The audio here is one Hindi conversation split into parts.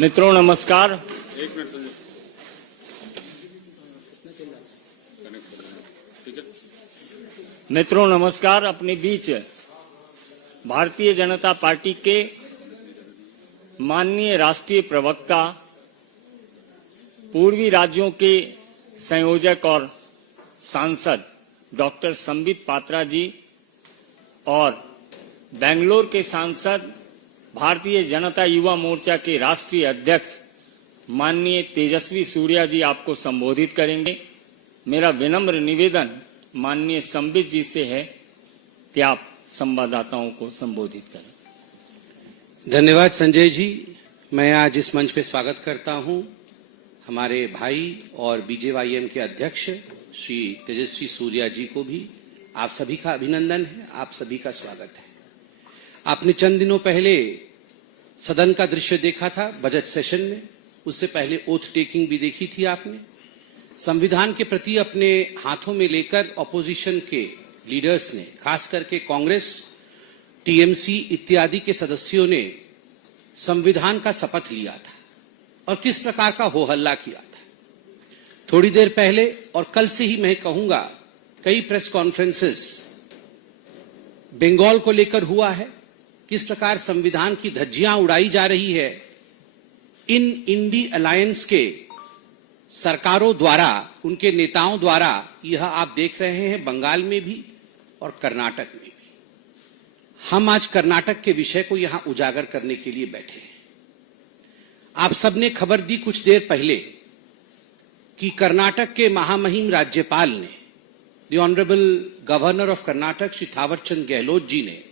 मित्रों नमस्कार। एक मिनट संजय, ठीक है। मित्रों नमस्कार। अपने बीच भारतीय जनता पार्टी के माननीय राष्ट्रीय प्रवक्ता, पूर्वी राज्यों के संयोजक और सांसद डॉक्टर संबित पात्रा जी और बेंगलोर के सांसद भारतीय जनता युवा मोर्चा के राष्ट्रीय अध्यक्ष माननीय तेजस्वी सूर्या जी आपको संबोधित करेंगे। मेरा विनम्र निवेदन माननीय संबित जी से है कि आप संवाददाताओं को संबोधित करें। धन्यवाद संजय जी। मैं आज इस मंच पे स्वागत करता हूं हमारे भाई और बीजेवाईएम के अध्यक्ष श्री तेजस्वी सूर्या जी को भी। आप सभी का अभिनंदन है, आप सभी का स्वागत है। आपने चंद दिनों पहले सदन का दृश्य देखा था बजट सेशन में, उससे पहले ओथ टेकिंग भी देखी थी आपने। संविधान के प्रति अपने हाथों में लेकर ऑपोजिशन के लीडर्स ने, खास करके कांग्रेस, टीएमसी इत्यादि के सदस्यों ने संविधान का शपथ लिया था और किस प्रकार का हो हल्ला किया था। थोड़ी देर पहले और कल से ही मैं कहूंगा कई प्रेस कॉन्फ्रेंसेस बंगाल को लेकर हुआ है, किस प्रकार संविधान की धज्जियां उड़ाई जा रही है इन इंडी अलायंस के सरकारों द्वारा, उनके नेताओं द्वारा। यह आप देख रहे हैं बंगाल में भी और कर्नाटक में भी। हम आज कर्नाटक के विषय को यहां उजागर करने के लिए बैठे हैं। आप सबने खबर दी कुछ देर पहले कि कर्नाटक के महामहिम राज्यपाल ने, the honourable governor of Karnataka Shri Thawarchand Gehlot ji ने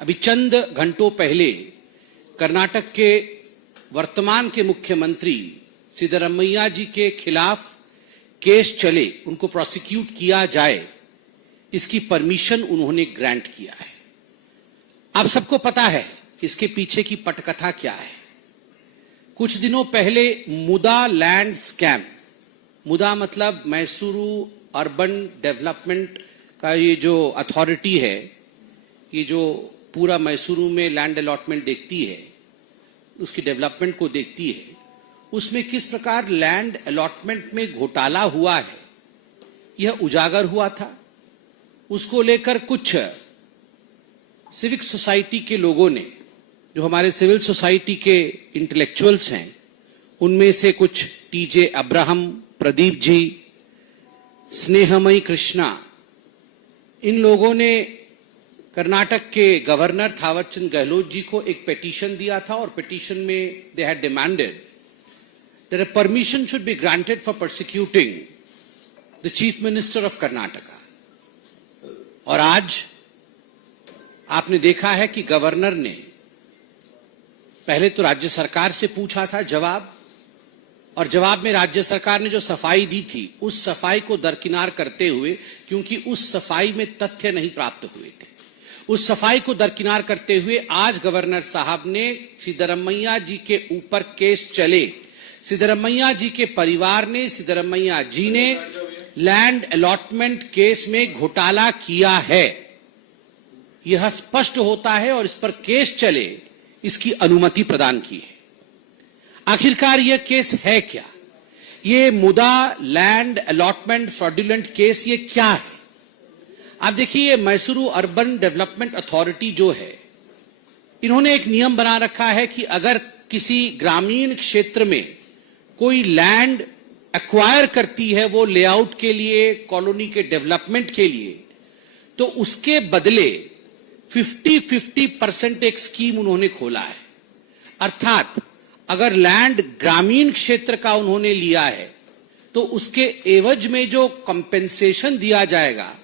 अभी चंद घंटों पहले कर्नाटक के वर्तमान के मुख्यमंत्री सिद्धरमैया जी के खिलाफ केस चले, उनको प्रोसिक्यूट किया जाए, इसकी परमिशन उन्होंने ग्रांट किया है। आप सबको पता है इसके पीछे की पटकथा क्या है। कुछ दिनों पहले मुदा लैंड स्कैम, मुदा मतलब मैसूरू अर्बन डेवलपमेंट का ये जो अथॉरिटी है, ये जो पूरा मैसूरू में लैंड अलॉटमेंट देखती है, उसकी डेवलपमेंट को देखती है, उसमें किस प्रकार लैंड अलॉटमेंट में घोटाला हुआ है यह उजागर हुआ था। उसको लेकर कुछ सिविक सोसाइटी के लोगों ने, जो हमारे सिविल सोसाइटी के इंटेलेक्चुअल्स हैं, उनमें से कुछ टीजे अब्राहम, प्रदीप जी, स्नेहमयी कृष्णा, इन लोगों ने कर्नाटक के गवर्नर थावरचंद गहलोत जी को एक पिटीशन दिया था और पिटीशन में they had demanded that a permission should be granted for prosecuting the chief minister of Karnataka. और आज आपने देखा है कि गवर्नर ने पहले तो राज्य सरकार से पूछा था जवाब, और जवाब में राज्य सरकार ने जो सफाई दी थी उस सफाई को दरकिनार करते हुए, क्योंकि उस सफाई में तथ्य नहीं प्राप्त हुए थे, उस सफाई को दरकिनार करते हुए आज गवर्नर साहब ने सिद्धरमैया जी के ऊपर केस चले, सिद्धरमैया जी के परिवार ने, सिद्धरमैया जी ने लैंड अलॉटमेंट केस में घोटाला किया है, यह स्पष्ट होता है और इस पर केस चले, इसकी अनुमति प्रदान की है। आखिरकार यह केस है क्या? ये मुदा लैंड अलॉटमेंट फ्रॉडुलेंट केस ये क्या है? आप देखिए, मैसूरू अर्बन डेवलपमेंट अथॉरिटी जो है, इन्होंने एक नियम बना रखा है कि अगर किसी ग्रामीण क्षेत्र में कोई लैंड एक्वायर करती है, वो लेआउट के लिए, कॉलोनी के डेवलपमेंट के लिए, तो उसके बदले 50-50% एक स्कीम उन्होंने खोला है। अर्थात अगर लैंड ग्रामीण क्षेत्र का उन्होंने लिया है तो उसके एवज में जो कंपेंसेशन दिया जाएगा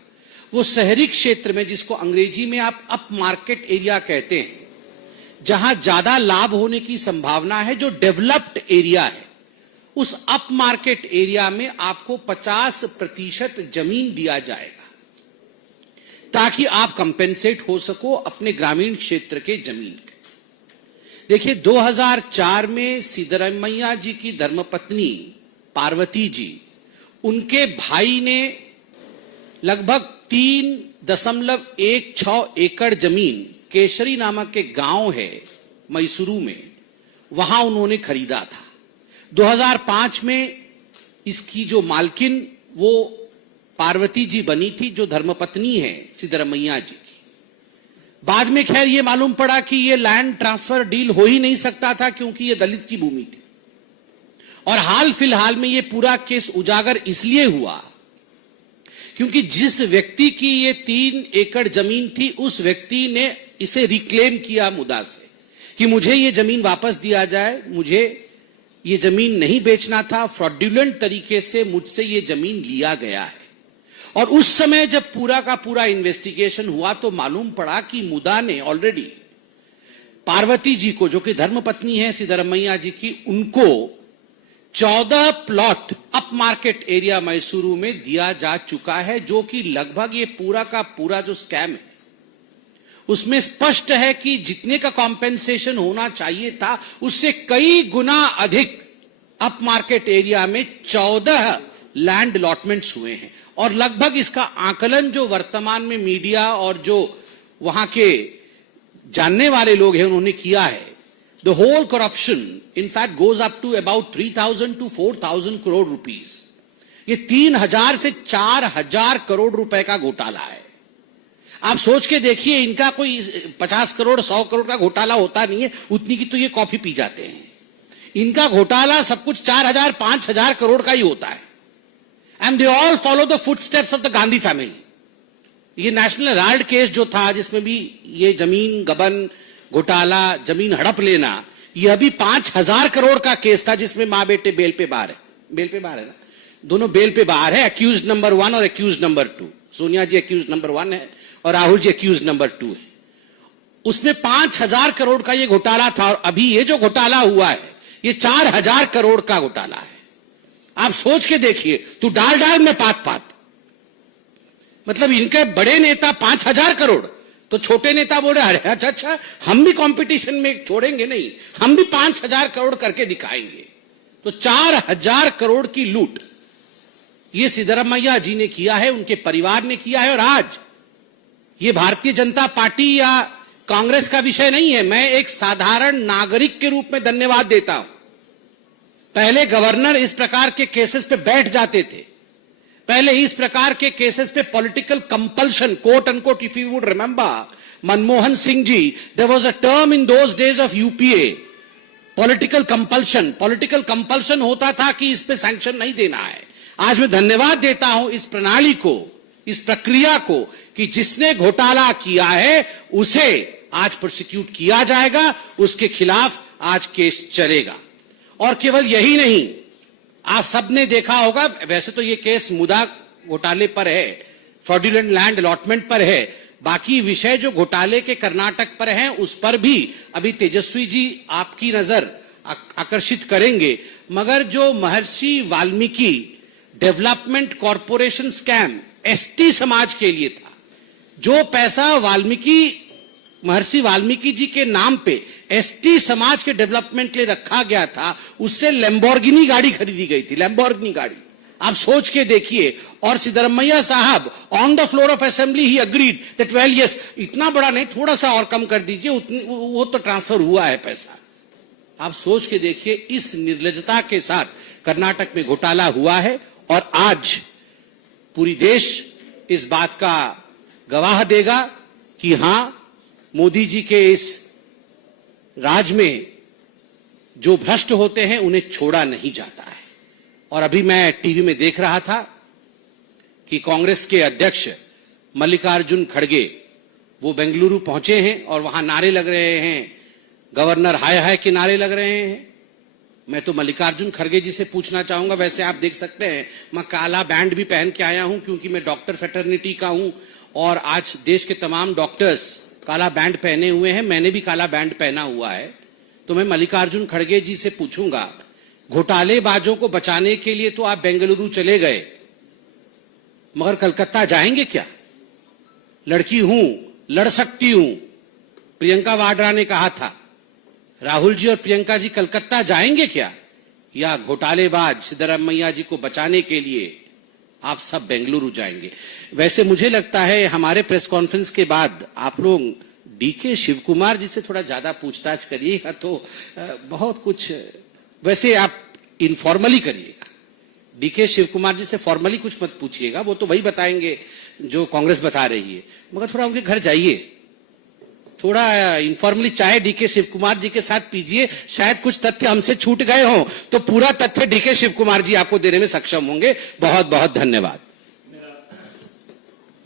वो शहरी क्षेत्र में, जिसको अंग्रेजी में आप अप मार्केट एरिया कहते हैं, जहां ज्यादा लाभ होने की संभावना है, जो डेवलप्ड एरिया है, उस अप मार्केट एरिया में आपको 50% जमीन दिया जाएगा ताकि आप कंपेंसेट हो सको अपने ग्रामीण क्षेत्र के जमीन के। देखिए, 2004 में सिद्धरमैया जी की धर्मपत्नी पार्वती जी, उनके भाई ने लगभग 3.16 एकड़ जमीन, केसरी नामक के गांव है मैसूरू में, वहां उन्होंने खरीदा था। 2005 में इसकी जो मालकिन वो पार्वती जी बनी थी, जो धर्मपत्नी है सिद्धरमैया जी की। बाद में खैर ये मालूम पड़ा कि ये लैंड ट्रांसफर डील हो ही नहीं सकता था, क्योंकि ये दलित की भूमि थी। और हाल फिलहाल में ये पूरा केस उजागर इसलिए हुआ क्योंकि जिस व्यक्ति की ये 3 एकड़ जमीन थी, उस व्यक्ति ने इसे रिक्लेम किया मुद्दा से कि मुझे ये जमीन वापस दिया जाए, मुझे ये जमीन नहीं बेचना था, फ्रॉडुलेंट तरीके से मुझसे ये जमीन लिया गया है। और उस समय जब पूरा का पूरा इन्वेस्टिगेशन हुआ तो मालूम पड़ा कि मुद्दा ने ऑलरेडी पार्वती जी को, जो कि धर्मपत्नी है सिद्धरमैया जी की, उनको 14 plot up market area Mysuru में दिया जा चुका है, जो कि लगभग ये पूरा का पूरा जो स्कैम है उसमें स्पष्ट है कि जितने का कॉम्पेंसेशन होना चाहिए था उससे कई गुना अधिक अप मार्केट एरिया में 14 लैंड अलॉटमेंट्स हुए हैं। और लगभग इसका आकलन जो वर्तमान में मीडिया और जो वहां के जानने वाले लोग हैं उन्होंने किया है, the whole corruption in fact goes up to about 3,000 to 4,000 crore rupees. ये 3,000 से 4,000 करोड़ रुपए का घोटाला है। आप सोच के देखिए, इनका कोई 50 करोड़ 100 करोड़ का घोटाला होता नहीं है, उतनी की तो ये कॉफी पी जाते हैं। इनका घोटाला सब कुछ 4,000 5,000 करोड़ का ही होता है। And they all follow the footsteps of the Gandhi family. ये नेशनल हेराल्ड केस जो था, जिसमें भी ये जमीन गबन घोटाला, जमीन हड़प लेना, यह भी 5,000 करोड़ का केस था, जिसमें मां बेटे बेल पे बाहर है। बेल पे बाहर है ना, दोनों बेल पे बाहर है। अक्यूज नंबर 1 और अक्यूज नंबर 2। सोनिया जी अक्यूज नंबर 1 है और राहुल जी अक्यूज नंबर 2 है। उसमें 5,000 करोड़ का ये घोटाला था। और अभी ये जो घोटाला हुआ है ये 4,000 करोड़ का घोटाला है। आप सोच के देखिए, तू डाल डाल में पात पात। मतलब इनके बड़े नेता 5,000 करोड़, तो छोटे नेता बोल रहे हैं अच्छा हम भी कंपटीशन में छोड़ेंगे नहीं, हम भी 5,000 करोड़ करके दिखाएंगे। तो 4,000 करोड़ की लूट ये सिद्धरमैया जी ने किया है, उनके परिवार ने किया है। और आज ये भारतीय जनता पार्टी या कांग्रेस का विषय नहीं है। मैं एक साधारण नागरिक के रूप में धन्यवाद देता हूं। पहले गवर्नर इस प्रकार के केसेस पे बैठ जाते थे। पहले इस प्रकार के केसेस पे political compulsion, quote unquote, if you would remember Manmohan Singh ji, there was a term in those days of UPA, political compulsion. Political compulsion होता था कि इस पे सैंक्शन नहीं देना है। आज मैं धन्यवाद देता हूं इस प्रणाली को, इस प्रक्रिया को, कि जिसने घोटाला किया है उसे आज प्रोसिक्यूट किया जाएगा, उसके खिलाफ आज केस चलेगा। और केवल यही नहीं, आप सबने देखा होगा, वैसे तो ये केस मुद्दा घोटाले पर है, फ्रॉडुलेंट लैंड अलॉटमेंट पर है। बाकी विषय जो घोटाले के कर्नाटक पर हैं उस पर भी अभी तेजस्वी जी आपकी नजर आकर्षित करेंगे। मगर जो महर्षि Valmiki development corporation scam ST समाज के लिए था, जो पैसा महर्षि वाल्मीकि जी के नाम पे एसटी समाज के डेवलपमेंट के लिए रखा गया था, उससे लैम्बोर्गिनी गाड़ी खरीदी गई थी। लैम्बोर्गिनी गाड़ी, आप सोच के देखिए। और सिद्धरमैया साहब on the floor of assembly he agreed that well yes, इतना बड़ा नहीं, थोड़ा सा और कम कर दीजिए, वो तो ट्रांसफर हुआ है पैसा। आप सोच के देखिए, इस निर्लजता के साथ कर्नाटक में घोटाला हुआ है। और आज पूरी देश इस बात का गवाह देगा कि हां, मोदी जी के इस राज में जो भ्रष्ट होते हैं उन्हें छोड़ा नहीं जाता है। और अभी मैं टीवी में देख रहा था कि कांग्रेस के अध्यक्ष मल्लिकार्जुन खड़गे वो बेंगलुरु पहुंचे हैं और वहां नारे लग रहे हैं, गवर्नर हाय हाय के नारे लग रहे हैं। मैं तो मल्लिकार्जुन खड़गे जी से पूछना चाहूंगा, वैसे आप देख सकते हैं मैं काला बैंड भी पहन के आया हूं क्योंकि मैं डॉक्टर फ्रेटर्निटी का हूं और आज देश के तमाम डॉक्टर्स काला बैंड पहने हुए हैं, मैंने भी काला बैंड पहना हुआ है। तो मैं मल्लिकार्जुन खड़गे जी से पूछूंगा, घोटालेबाजों को बचाने के लिए तो आप बेंगलुरु चले गए, मगर कलकत्ता जाएंगे क्या? लड़की हूं, लड़ सकती हूं, प्रियंका वाड्रा ने कहा था। राहुल जी और प्रियंका जी कलकत्ता जाएंगे क्या? या घोटालेबाज सिद्धरमैया जी को बचाने के लिए आप सब बेंगलुरु जाएंगे? वैसे मुझे लगता है हमारे प्रेस कॉन्फ्रेंस के बाद आप लोग डीके शिव कुमार जी से थोड़ा ज्यादा पूछताछ करिएगा तो बहुत कुछ, वैसे आप इनफॉर्मली करिएगा। डीके शिव कुमार जी से फॉर्मली कुछ मत पूछिएगा, वो तो वही बताएंगे जो कांग्रेस बता रही है, मगर थोड़ा उनके घर जाइए, थोड़ा इनफॉर्मली चाय डीके शिव कुमार जी के साथ पीजिए, शायद कुछ तथ्य हमसे छूट गए हों तो पूरा तथ्य डीके शिव कुमार जी आपको देने में सक्षम होंगे। बहुत बहुत धन्यवाद।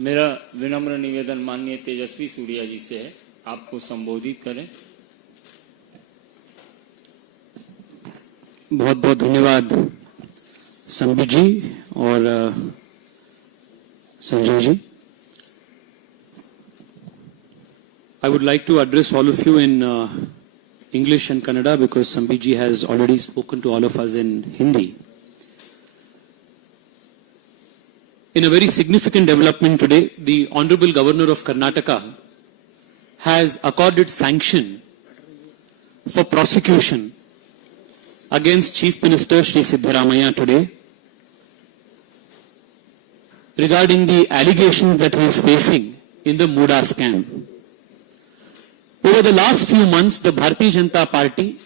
मेरा विनम्र निवेदन माननीय तेजस्वी सूर्या जी से है, आपको संबोधित करें। बहुत बहुत धन्यवाद संबित जी और Sanjay ji. I would like to address all of you in English and Kannada because Sambit ji has already spoken to all of us in Hindi. In a very significant development today, the Honorable Governor of Karnataka has accorded sanction for prosecution against Chief Minister Shri Siddaramaiah today regarding the allegations that he is facing in the Muda scam. Over the last few months, the Bharatiya Janata Party,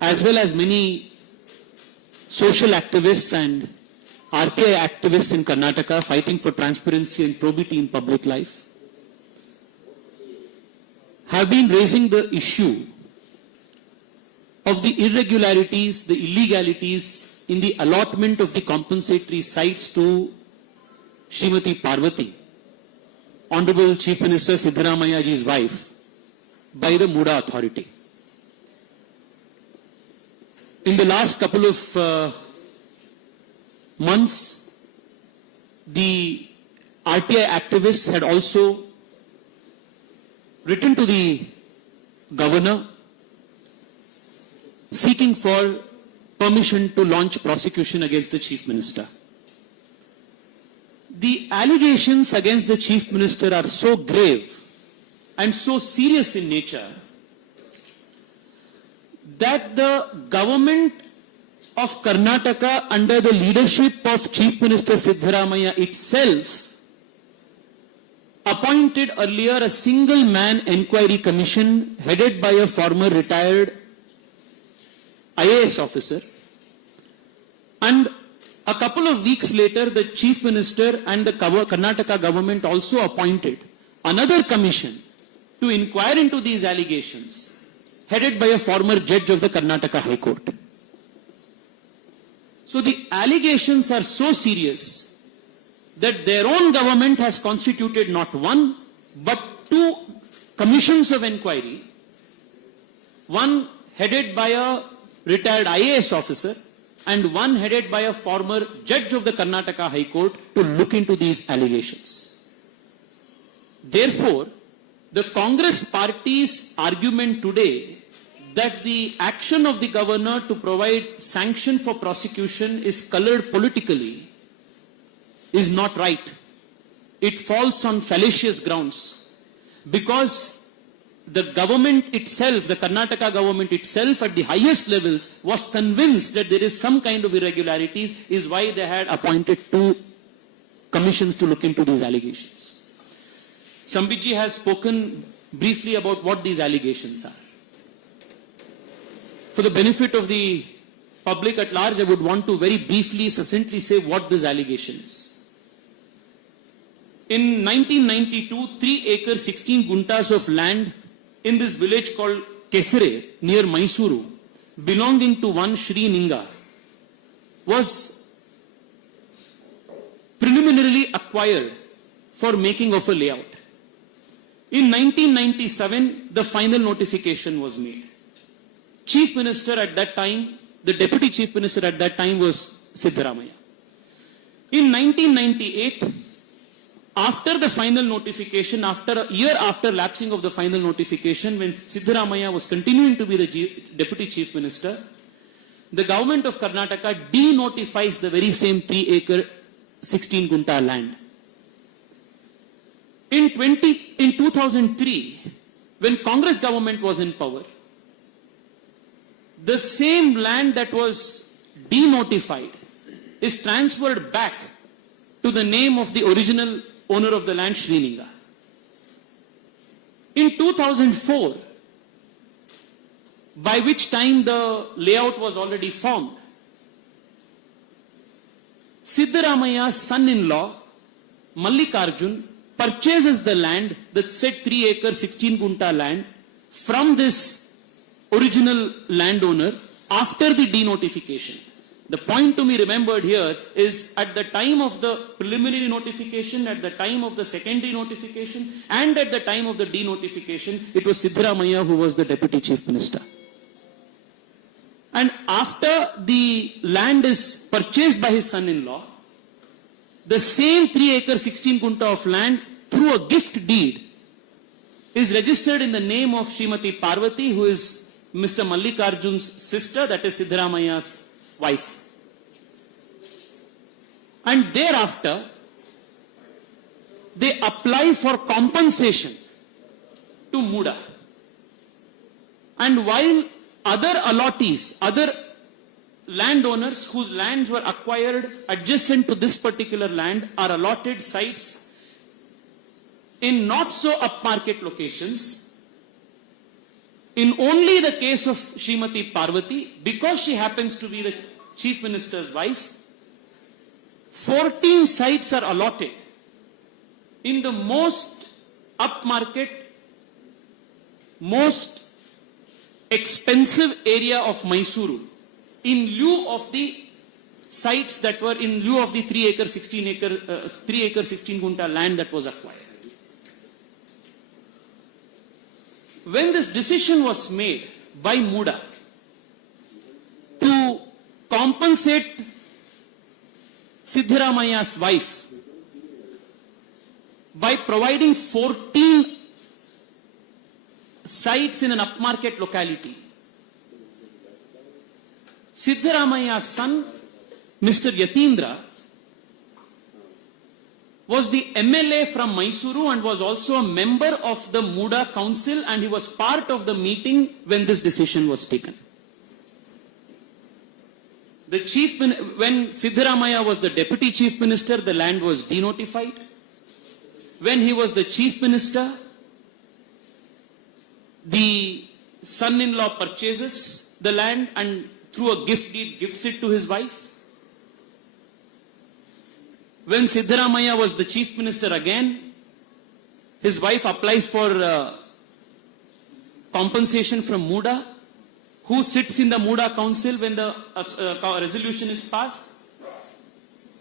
as well as many social activists and RTI activists in Karnataka fighting for transparency and probity in public life, have been raising the issue of the irregularities, the illegalities in the allotment of the compensatory sites to Srimati Parvati, Honorable Chief Minister Siddaramaiah ji's wife, by the Muda authority. In the last couple of months, the RTI activists had also written to the governor seeking for permission to launch prosecution against the Chief Minister. The allegations against the Chief Minister are so grave and so serious in nature that the government of Karnataka under the leadership of Chief Minister Siddaramaiah itself appointed earlier a single-man inquiry commission headed by a former retired IAS officer, and a couple of weeks later the Chief Minister and the Karnataka government also appointed another commission to inquire into these allegations, headed by a former judge of the Karnataka High Court. So the allegations are so serious that their own government has constituted not one, but two commissions of inquiry, one headed by a retired IAS officer and one headed by a former judge of the Karnataka High Court to look into these allegations. Therefore, the Congress party's argument today that the action of the governor to provide sanction for prosecution is colored politically is not right. It falls on fallacious grounds because the government itself, the Karnataka government itself at the highest levels was convinced that there is some kind of irregularities, is why they had appointed two commissions to look into these allegations. Sambit ji has spoken briefly about what these allegations are. For the benefit of the public at large, I would want to very briefly, succinctly say what this allegation is. In 1992, 3 acres, 16 guntas of land in this village called Kesare near Mysuru, belonging to one Shri Ninga, was preliminarily acquired for making of a layout. In 1997, the final notification was made. Chief Minister at that time, the Deputy Chief Minister at that time was Siddaramaiah. In 1998, after the final notification, after a year after lapsing of the final notification, when Siddaramaiah was continuing to be the Deputy Chief Minister, the government of Karnataka denotifies the very same 3 acre, 16 gunta land. In 2003, when Congress government was in power, the same land that was denotified is transferred back to the name of the original owner of the land, Shri Ninga. In 2004, by which time the layout was already formed, Siddaramaia's son-in-law, Mallikarjun, purchases the land, the said 3 acre 16 gunta land, from this original landowner after the denotification. The point to be remembered here is at the time of the preliminary notification, at the time of the secondary notification, and at the time of the denotification, it was Siddaramaiah who was the Deputy Chief Minister. And after the land is purchased by his son-in-law, the same 3 acre 16 kunta of land through a gift deed is registered in the name of Srimati Parvati, who is Mr. Mallikarjun's sister, that is Siddaramaiah's wife. And thereafter, they apply for compensation to Muda. And while other allottees, other landowners whose lands were acquired adjacent to this particular land are allotted sites in not so upmarket locations, in only the case of Srimati Parvati, because she happens to be the Chief Minister's wife, 14 sites are allotted in the most upmarket, most expensive area of Mysuru, in lieu of the sites that were in lieu of the 3 acre 16 gunta land that was acquired. When this decision was made by Muda to compensate Siddaramaiah's wife by providing 14 sites in an upmarket locality, Siddaramaiah's son, Mr. Yatindra, was the MLA from Mysuru and was also a member of the Muda Council, and he was part of the meeting when this decision was taken. When Siddaramaiah was the Deputy Chief Minister, the land was denotified. When he was the Chief Minister, the son-in-law purchases the land and through a gift deed gifts it to his wife. When Siddaramaiah was the Chief Minister again, his wife applies for compensation from Muda, who sits in the Muda Council when the resolution is passed.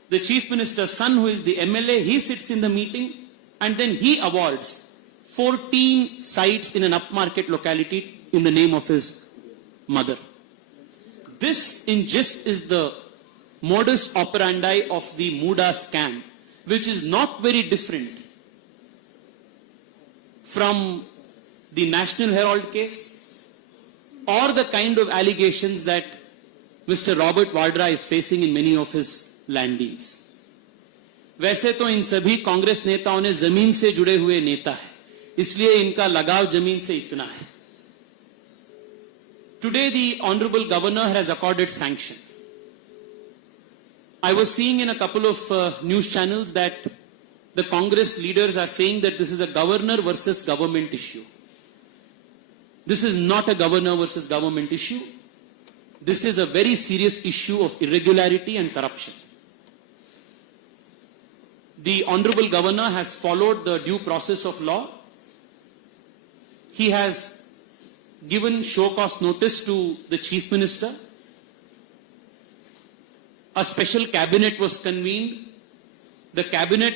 The Chief Minister's son, who is the MLA, he sits in the meeting, and then he awards 14 sites in an upmarket locality in the name of his mother. This in gist is the modus operandi of the Muda scam, which is not very different from the National Herald case or the kind of allegations that Mr. Robert Vadra is facing in many of his land deals. वैसे तो इन सभी कांग्रेस नेताओं ने जमीन से जुड़े हुए नेता है, इसलिए इनका लगाव जमीन से इतना है. Today the Honorable Governor has accorded sanction. I was seeing in a couple of news channels that the Congress leaders are saying that this is a governor versus government issue. This is not a governor versus government issue. This is a very serious issue of irregularity and corruption. The Honorable Governor has followed the due process of law. He has given show cause notice to the Chief Minister. A special cabinet was convened. The cabinet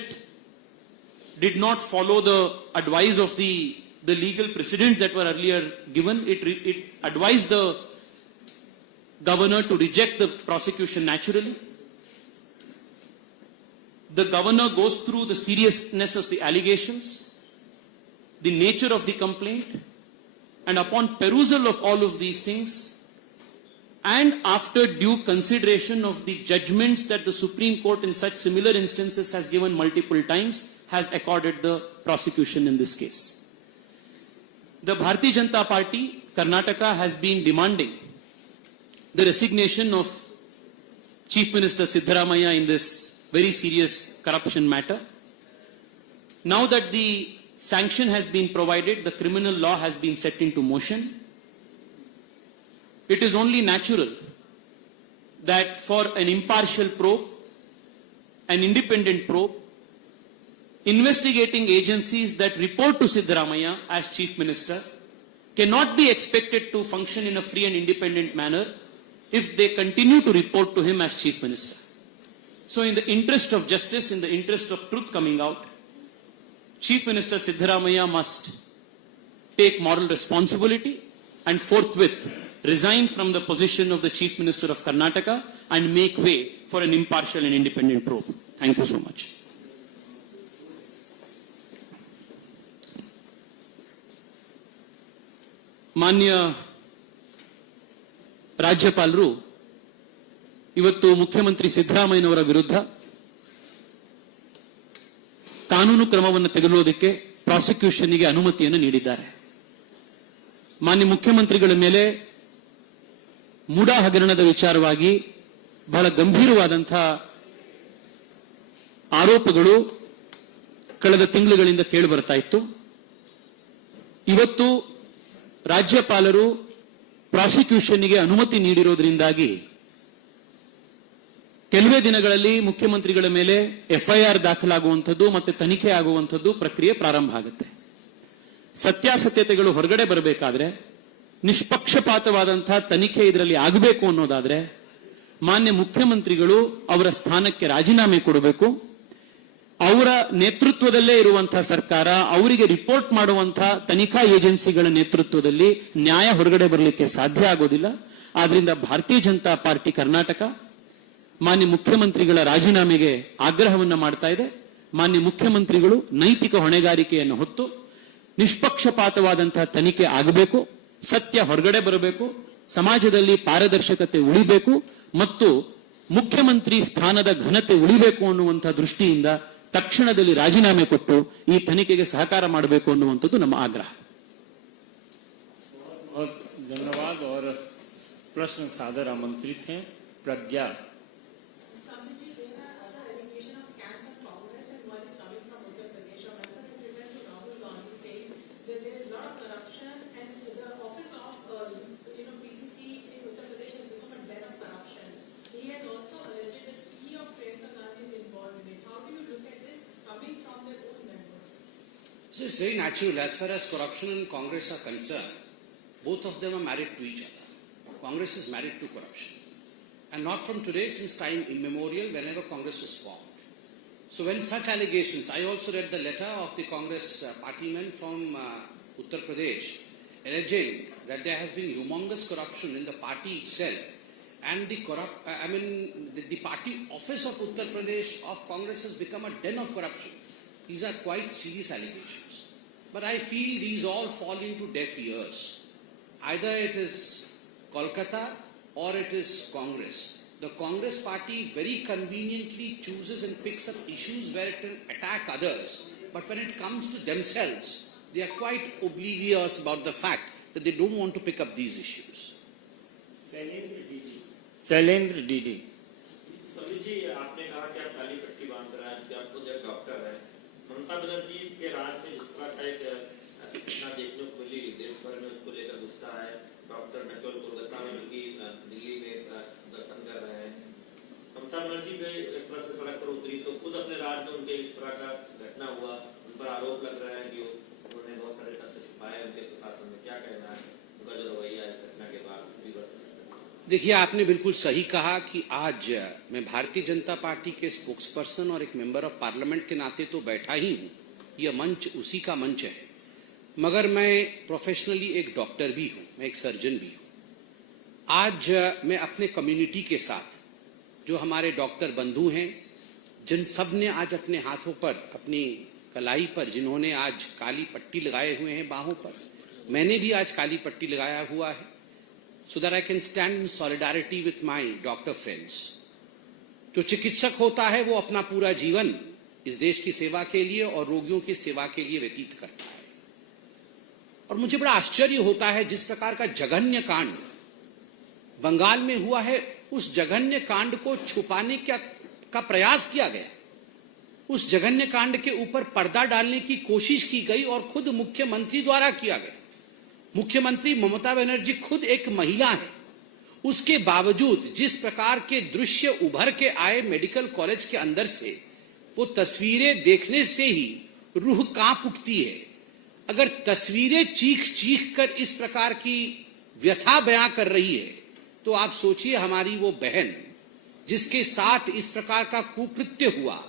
did not follow the advice of the legal precedents that were earlier given. It advised the governor to reject the prosecution naturally. The governor goes through the seriousness of the allegations, the nature of the complaint, and upon perusal of all of these things, and after due consideration of the judgments that the Supreme Court in such similar instances has given multiple times, has accorded the prosecution in this case. The Bharatiya Janata Party, Karnataka, has been demanding the resignation of Chief Minister Siddaramaiah in this very serious corruption matter. Now that the sanction has been provided, the criminal law has been set into motion. It is only natural that for an impartial probe, an independent probe, investigating agencies that report to Siddaramaiah as Chief Minister cannot be expected to function in a free and independent manner if they continue to report to him as Chief Minister. So in the interest of justice, in the interest of truth coming out, Chief Minister Siddaramaiah must take moral responsibility and forthwith resign from the position of the Chief Minister of Karnataka and make way for an impartial and independent probe. Thank you so much. ಮಾನ್ಯ ರಾಜ್ಯಪಾಲರು ಇವತ್ತು ಮುಖ್ಯಮಂತ್ರಿ ಸಿದ್ದರಾಮಯ್ಯನವರ ವಿರುದ್ಧ ಕಾನೂನು ಕ್ರಮವನ್ನು ತೆಗೆದುಕೊಳ್ಳೋದಕ್ಕೆ ಪ್ರಾಸಿಕ್ಯೂಷನ್ಗೆ ಅನುಮತಿಯನ್ನು ನೀಡಿದ್ದಾರೆ. ಮಾನ್ಯ ಮುಖ್ಯಮಂತ್ರಿಗಳ ಮೇಲೆ ಮೂಡಾ ಹಗರಣದ ವಿಚಾರವಾಗಿ ಬಹಳ ಗಂಭೀರವಾದಂತಹ ಆರೋಪಗಳು ಕಳೆದ ತಿಂಗಳುಗಳಿಂದ ಕೇಳಿ ಬರ್ತಾ ಇತ್ತು. ಇವತ್ತು ರಾಜ್ಯಪಾಲರು ಪ್ರಾಸಿಕ್ಯೂಷನ್ಗೆ ಅನುಮತಿ ನೀಡಿರೋದ್ರಿಂದಾಗಿ ಕೆಲವೇ ದಿನಗಳಲ್ಲಿ ಮುಖ್ಯಮಂತ್ರಿಗಳ ಮೇಲೆ ಎಫ್ಐಆರ್ ದಾಖಲಾಗುವಂಥದ್ದು ಮತ್ತೆ ತನಿಖೆ ಆಗುವಂಥದ್ದು ಪ್ರಕ್ರಿಯೆ ಪ್ರಾರಂಭ ಆಗುತ್ತೆ. ಸತ್ಯಾಸತ್ಯತೆಗಳು ಹೊರಗಡೆ ಬರಬೇಕಾದ್ರೆ, ನಿಷ್ಪಕ್ಷಪಾತವಾದಂತಹ ತನಿಖೆ ಇದರಲ್ಲಿ ಆಗಬೇಕು ಅನ್ನೋದಾದ್ರೆ ಮಾನ್ಯ ಮುಖ್ಯಮಂತ್ರಿಗಳು ಅವರ ಸ್ಥಾನಕ್ಕೆ ರಾಜೀನಾಮೆ ಕೊಡಬೇಕು. ಅವರ ನೇತೃತ್ವದಲ್ಲೇ ಇರುವಂತಹ ಸರ್ಕಾರ, ಅವರಿಗೆ ರಿಪೋರ್ಟ್ ಮಾಡುವಂತಹ ತನಿಖಾ ಏಜೆನ್ಸಿಗಳ ನೇತೃತ್ವದಲ್ಲಿ ನ್ಯಾಯ ಹೊರಗಡೆ ಬರಲಿಕ್ಕೆ ಸಾಧ್ಯ ಆಗೋದಿಲ್ಲ. ಆದ್ರಿಂದ ಭಾರತೀಯ ಜನತಾ ಪಾರ್ಟಿ ಕರ್ನಾಟಕ ಮಾನ್ಯ ಮುಖ್ಯಮಂತ್ರಿಗಳ ರಾಜೀನಾಮೆಗೆ ಆಗ್ರಹವನ್ನ ಮಾಡ್ತಾ ಇದೆ. ಮಾನ್ಯ ಮುಖ್ಯಮಂತ್ರಿಗಳು ನೈತಿಕ ಹೊಣೆಗಾರಿಕೆಯನ್ನು ಹೊತ್ತು ನಿಷ್ಪಕ್ಷಪಾತವಾದಂತಹ ತನಿಖೆ ಆಗಬೇಕು, ಸತ್ಯ ಹೊರಗಡೆ ಬರಬೇಕು, ಸಮಾಜದಲ್ಲಿ ಪಾರದರ್ಶಕತೆ ಉಳಿಬೇಕು ಮತ್ತು ಮುಖ್ಯಮಂತ್ರಿ ಸ್ಥಾನದ ಘನತೆ ಉಳಿಬೇಕು ಅನ್ನುವಂತಹ ದೃಷ್ಟಿಯಿಂದ ತಕ್ಷಣದಲ್ಲಿ ರಾಜೀನಾಮೆ ಕೊಟ್ಟು ಈ ತನಿಖೆಗೆ ಸಹಕಾರ ಮಾಡಬೇಕು ಅನ್ನುವಂಥದ್ದು ನಮ್ಮ ಆಗ್ರಹ. धन्यवाद. और प्रश्न सादर आमंत्रित हैं प्रज्ञा. So it's very natural. As far as corruption and Congress are concerned, both of them are married to each other. Congress is married to corruption. And not from today, since time immemorial, whenever Congress was formed. So when such allegations, I also read the letter of the Congress partyman from Uttar Pradesh, alleging that there has been humongous corruption in the party itself. And the party office of Uttar Pradesh of Congress has become a den of corruption. These are quite serious allegations. But I feel these all fall into deaf ears. Either it is Kolkata or it is Congress. The Congress party very conveniently chooses and picks up issues where it will attack others. But when it comes to themselves, they are quite oblivious about the fact that they don't want to pick up these issues. Shailendra DD. सभी जी, आपने कहा कि आप काली पट्टी बांध रहे हैं, आप खुद एक डॉक्टर है. ममता बनर्जी के राज में जिस तरह का एक घटना देखने को मिली, देश भर में उसको लेकर गुस्सा है. डॉक्टर न केवल कोलकाता में बल्कि दिल्ली में दर्शन कर रहे हैं. ममता बनर्जी भी एक तरह से सड़क पर उतरी तो खुद अपने राज में उनके इस तरह का घटना हुआ, उन पर आरोप लग रहा है कि उन्होंने बहुत सारे तथ्य छुपाए उनके प्रशासन में. क्या कहना है उनका जो रवैया इस घटना के बाद? देखिए, आपने बिल्कुल सही कहा कि आज मैं भारतीय जनता पार्टी के स्पोक्स पर्सन और एक मेंबर ऑफ पार्लियामेंट के नाते तो बैठा ही हूं. यह मंच उसी का मंच है. मगर मैं प्रोफेशनली एक डॉक्टर भी हूं, मैं एक सर्जन भी हूं. आज मैं अपने कम्युनिटी के साथ, जो हमारे डॉक्टर बंधु हैं, जिन सब ने आज अपने हाथों पर, अपनी कलाई पर, जिन्होंने आज काली पट्टी लगाए हुए हैं बाहों पर, मैंने भी आज काली पट्टी लगाया हुआ है, so that I can stand in solidarity with my doctor friends. जो चिकित्सक होता है वो अपना पूरा जीवन इस देश की सेवा के लिए और रोगियों की सेवा के लिए व्यतीत करता है. और मुझे बड़ा आश्चर्य होता है जिस प्रकार का जघन्य कांड बंगाल में हुआ है, उस जघन्य कांड को छुपाने का प्रयास किया गया. उस जघन्य कांड के ऊपर पर्दा डालने की कोशिश की गई और खुद मुख्यमंत्री द्वारा किया गया। मुख्यमंत्री ममता बनर्जी खुद एक महिला है, उसके बावजूद जिस प्रकार के दृश्य उभर के आए मेडिकल कॉलेज के अंदर से, वो तस्वीरें देखने से ही रूह कांप उठती है। अगर तस्वीरें चीख चीख कर इस प्रकार की व्यथा बयां कर रही है, तो आप सोचिए हमारी वो बहन जिसके साथ इस प्रकार का कुकृत्य हुआ,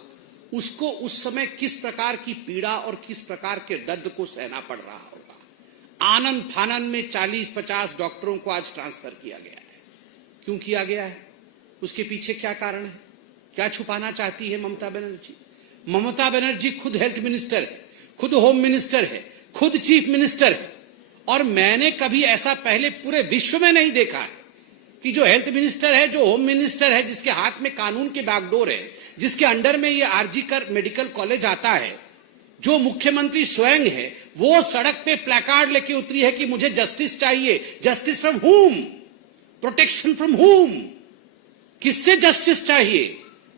उसको उस समय किस प्रकार की पीड़ा और किस प्रकार के दर्द को सहना पड़ रहा होगा। आनंद फानन में 40-50 डॉक्टरों को आज ट्रांसफर किया गया है। क्यों किया गया है? उसके पीछे क्या कारण है? क्या छुपाना चाहती है ममता बनर्जी? ममता बनर्जी खुद हेल्थ मिनिस्टर है, खुद होम मिनिस्टर है, खुद चीफ मिनिस्टर है, और मैंने कभी ऐसा पहले पूरे विश्व में नहीं देखा है कि जो हेल्थ मिनिस्टर है, जो होम मिनिस्टर है, जिसके हाथ में कानून के बागडोर है, जिसके अंडर में ये आरजी कर मेडिकल कॉलेज आता है, जो मुख्यमंत्री स्वयं है, वो सड़क पे प्लेकार्ड लेके उतरी है कि मुझे जस्टिस चाहिए। जस्टिस फ्रॉम हुम? प्रोटेक्शन फ्रॉम हुम? किससे जस्टिस चाहिए?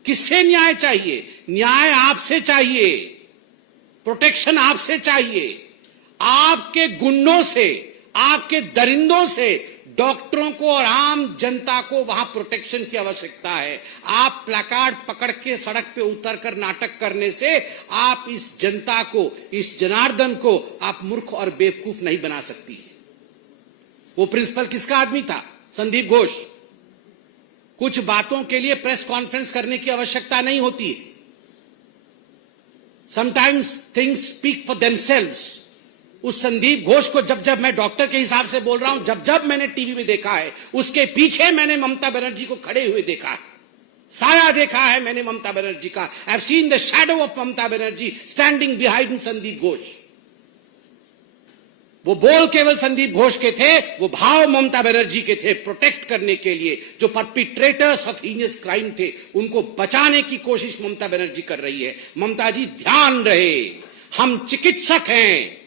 किससे न्याय चाहिए? न्याय आपसे चाहिए, प्रोटेक्शन आपसे चाहिए। आपके गुंडों से, आपके दरिंदों से डॉक्टरों को और आम जनता को वहां प्रोटेक्शन की आवश्यकता है। आप प्लेकार्ड पकड़ के सड़क पे उतरकर नाटक करने से आप इस जनता को, इस जनार्दन को आप मूर्ख और बेवकूफ नहीं बना सकती। वो प्रिंसिपल किसका आदमी था? संदीप घोष। कुछ बातों के लिए प्रेस कॉन्फ्रेंस करने की आवश्यकता नहीं होती है। Sometimes things speak for themselves. उस संदीप घोष को जब जब मैं डॉक्टर के हिसाब से बोल रहा हूं, जब जब मैंने टीवी में देखा है, उसके पीछे मैंने ममता बनर्जी को खड़े हुए देखा है, साया देखा है मैंने ममता बनर्जी का। I have seen the shadow of Mamata Banerjee standing behind Sandip Ghosh. वो बोल केवल संदीप घोष के थे, वो भाव ममता बनर्जी के थे, प्रोटेक्ट करने के लिए। जो परपिट्रेटर्स ऑफ हीनियस क्राइम थे, उनको बचाने की कोशिश ममता बनर्जी कर रही है। ममता जी ध्यान रहे, हम चिकित्सक हैं,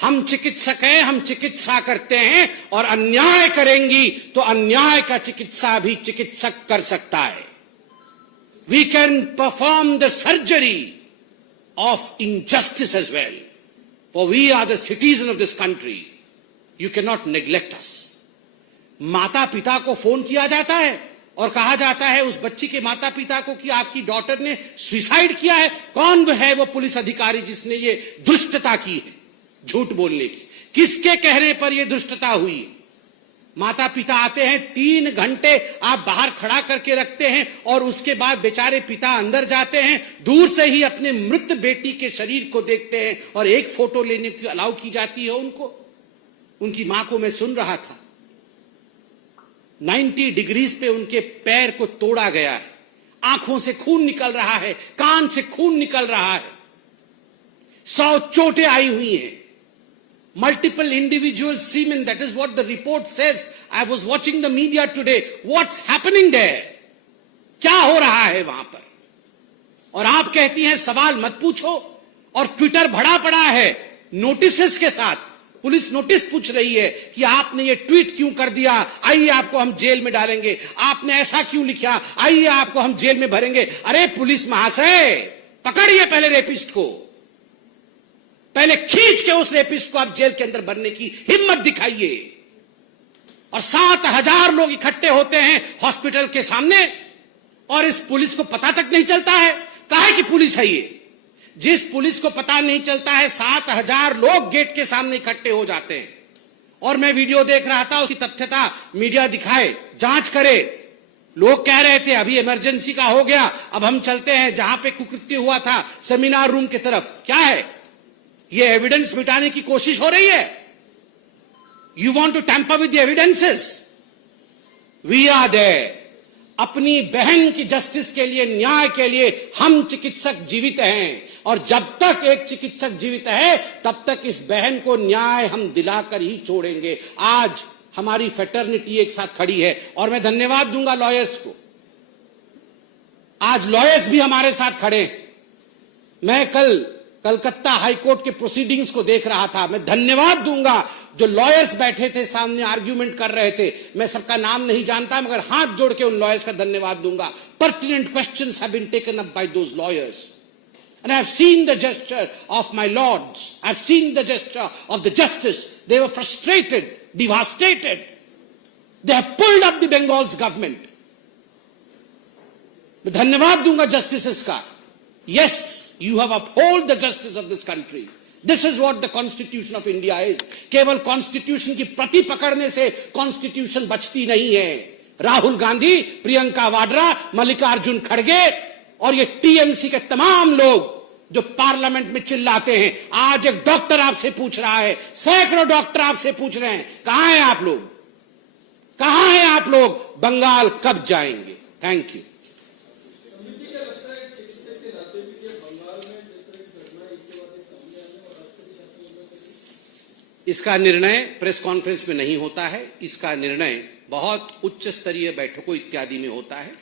हम चिकित्सक हैं, हम चिकित्सा करते हैं, और अन्याय करेंगी तो अन्याय का चिकित्सा भी चिकित्सक कर सकता है। We can perform the surgery of injustice as well, for we are the citizen of this country. You cannot neglect us. माता पिता को फोन किया जाता है और कहा जाता है उस बच्ची के माता पिता को कि आपकी डॉटर ने सुसाइड किया है। कौन है वो पुलिस अधिकारी जिसने ये दुष्टता की है, झूठ बोलने की? किसके कहने पर ये दुष्टता हुई? माता पिता आते हैं, 3 घंटे आप बाहर खड़ा करके रखते हैं, और उसके बाद बेचारे पिता अंदर जाते हैं, दूर से ही अपने मृत बेटी के शरीर को देखते हैं, और एक फोटो लेने की अलाउ की जाती है उनको। उनकी मां को मैं सुन रहा था, 90 डिग्रीज पे उनके पैर को तोड़ा गया है, आंखों से खून निकल रहा है, कान से खून निकल रहा है, 100 चोटें आई हुई हैं। Multiple individual semen, that is what the report says. I was watching the media today. What's happening there? क्या हो रहा है वहां पर? और आप कहती हैं सवाल मत पूछो, और ट्विटर भरा पड़ा है नोटिसेस के साथ। पुलिस नोटिस पूछ रही है कि आपने ये ट्वीट क्यों कर दिया, आइए आपको हम जेल में डालेंगे। आपने ऐसा क्यों लिखा, आइए आपको हम जेल में भरेंगे। अरे पुलिस महाशय, पकड़िए पहले रेपिस्ट को, पहले खींच के उस रेपिस्ट को आप जेल के अंदर भरने की हिम्मत दिखाइए। और 7000 लोग इकट्ठे होते हैं हॉस्पिटल के सामने, और इस पुलिस को पता तक नहीं चलता है काहे की पुलिस है ये। जिस पुलिस को पता नहीं चलता है, 7000 लोग गेट के सामने इकट्ठे हो जाते हैं। और मैं वीडियो देख रहा था, उसकी तथ्यता मीडिया दिखाए, जांच करे। लोग कह रहे थे अभी इमरजेंसी का हो गया, अब हम चलते हैं जहां पे कुकृत्य हुआ था सेमिनार रूम की तरफ। क्या है ये? एविडेंस मिटाने की कोशिश हो रही है। You want to tamper with the evidences. We are there. अपनी बहन की जस्टिस के लिए, न्याय के लिए हम चिकित्सक जीवित हैं, और जब तक एक चिकित्सक जीवित है तब तक इस बहन को न्याय हम दिलाकर ही छोड़ेंगे। आज हमारी फ्रेटर्निटी एक साथ खड़ी है, और मैं धन्यवाद दूंगा लॉयर्स को। आज लॉयर्स भी हमारे साथ खड़े हैं। मैं कल कलकत्ता हाईकोर्ट के प्रोसीडिंग्स को देख रहा था। मैं धन्यवाद दूंगा जो लॉयर्स बैठे थे सामने आर्ग्यूमेंट कर रहे थे, मैं सबका नाम नहीं जानता मगर हाथ जोड़ के उन लॉयर्स का धन्यवाद दूंगा. Pertinent questions have been taken up by those lawyers. And I have seen the gesture of my lords. I have seen the gesture of the justice. They were frustrated, devastated. They have pulled up the Bengal's government. मैं धन्यवाद दूंगा जस्टिसेस का. Yes, you have upheld the justice of this country. This is what the Constitution of India is. केवल कॉन्स्टिट्यूशन की प्रति पकड़ने से कॉन्स्टिट्यूशन बचती नहीं है. राहुल गांधी, प्रियंका वाड्रा, मल्लिकार्जुन खड़गे और ये टीएमसी के तमाम लोग जो पार्लियामेंट में चिल्लाते हैं, आज एक डॉक्टर आपसे पूछ रहा है, सैकड़ों डॉक्टर आपसे पूछ रहे हैं, कहां हैं आप लोग, कहां हैं आप लोग, बंगाल कब जाएंगे? Thank you. इसका निर्णय प्रेस कॉन्फ्रेंस में नहीं होता है. इसका निर्णय बहुत उच्च स्तरीय बैठकों इत्यादि में होता है.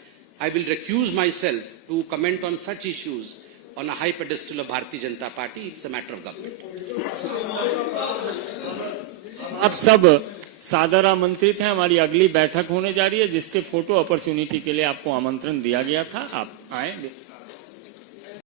I will recuse myself to comment on such issues on a high pedestal of Bharatiya Janata Party. It's a matter of government. आप सब सादर आमंत्रित हैं. हमारी अगली बैठक होने जा रही है जिसके फोटो अपॉर्चुनिटी के लिए आपको आमंत्रण दिया गया था. आप आए.